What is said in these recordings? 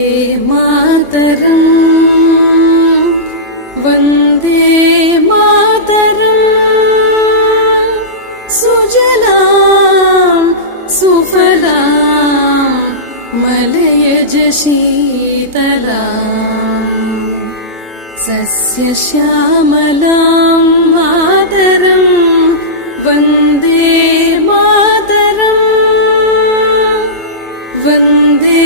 मातरम् वन्दे मातरम् सुजलां सुफलां मलयज शीतलां सस्यश्यामलां मातरम् वन्दे मातरम् वन्दे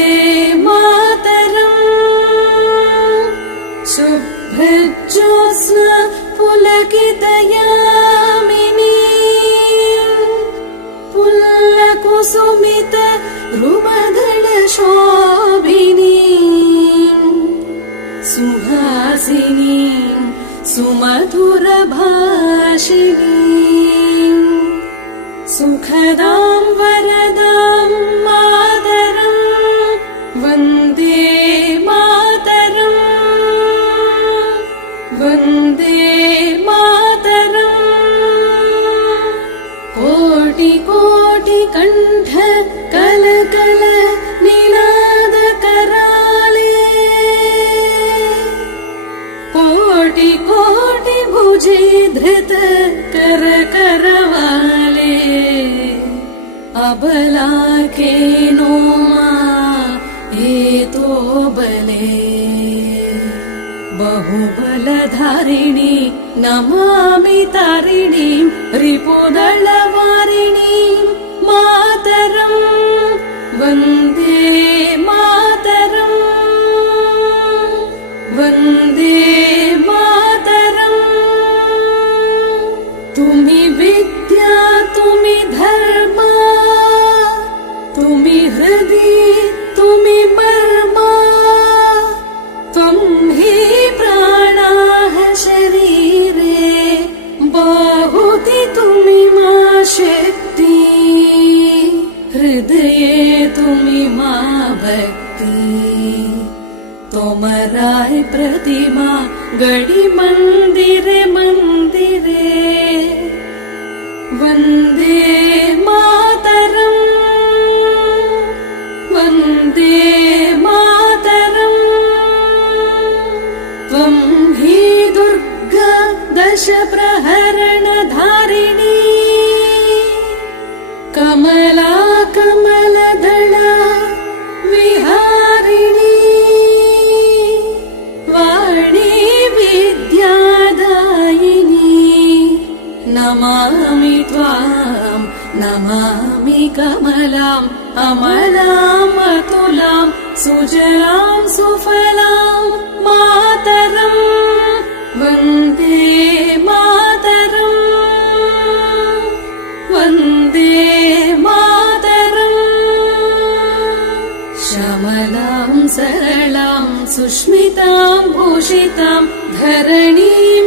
शुभ्रज्योत्स्ना पुलकितयामिनी पुल्लकुसुमित रुमधुरशोभिनी सुहासिनी सुमधुरभाषिणी सुखदां वरदां मातरं वन्दे वन्दे मातरम् कोटि कोटि कण्ठ कलकल निनाद कराले कोटि कोटि भुजे धृत कर करवाले अबला के नो एतो बले बहुबलधारिणी नमामि तारिणीं रिपुदलवारिणीं मातरं वन्दे मातरं वन्दे मातरम् तुमि विद्या तुमि धर्मा तुमि हृदि तुमि मर्मा त्वं हि प्राणाः शरीरे बाहुति तुमि मा शक्ति हृदये तुमि मा भक्ति तोमराय प्रतिमा गढ़ि मंदिरे मंदिरे वन्दे मातरम् वन्दे मातरम् त्वं हि दुर्गा दश प्रहरणधारिणी कमला कमलदला विहारिणी वाणी विद्यादायिनी नमामि त्वां नमामि कमलाम् अमलाम् अतुलां सुजलां सुफलां मातरम् वन्दे मातरम् वन्दे मातरम् श्यामलां सरलां सुष्मितां भूषितां धरणीं